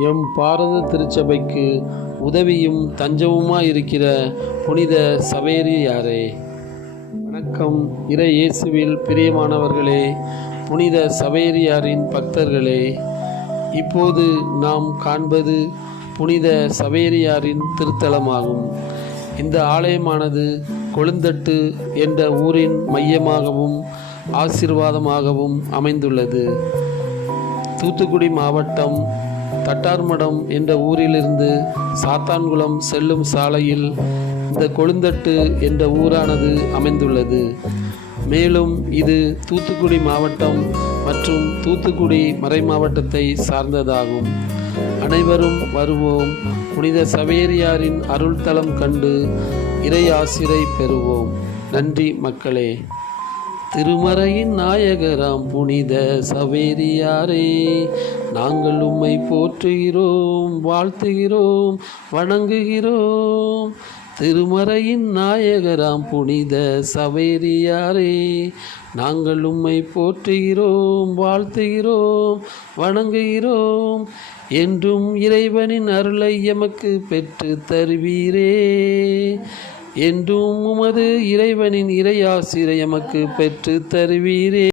M பாரத திருச்சபைக்கு உதவியும் தஞ்சமுமாயிருக்கிற புனித சவேரியாரே, வணக்கம். இறை இயேசுவில் பிரியமானவர்களே, புனித சவேரியாரின் பக்தர்களே, இப்போது நாம் காண்பது புனித சவேரியாரின் திருத்தலமாகும். இந்த ஆலயமானது கொழுந்தட்டு என்ற ஊரின் மையமாகவும் ஆசீர்வாதமாகவும் அமைந்துள்ளது. தூத்துக்குடி மாவட்டம் தட்டார்மடம் என்ற ஊரிலிருந்து சாத்தான்குளம் செல்லும் சாலையில் இந்த கொழுந்தட்டு என்ற ஊரானது அமைந்துள்ளது. மேலும் இது தூத்துக்குடி மாவட்டம் மற்றும் தூத்துக்குடி மறைமாவட்டத்தை சார்ந்ததாகும். அனைவரும் வருவோம், புனித சவேரியாரின் அருள்தலம் கண்டு இறை ஆசிரை பெறுவோம். நன்றி மக்களே. திருமறையின் நாயகராம் புனித சவேரியாரே, நாங்கள் உம்மை போற்றுகிறோம், வாழ்த்துகிறோம், வணங்குகிறோம். திருமறையின் நாயகராம் புனித சவேரியாரே, நாங்கள் உம்மை போற்றுகிறோம், வாழ்த்துகிறோம், வணங்குகிறோம். என்றும் இறைவனின் அருளை எமக்கு பெற்று தருவீரே. என்றும் உமது இறைவனின் இறையாசிரை எமக்கு பெற்று தருவீரே.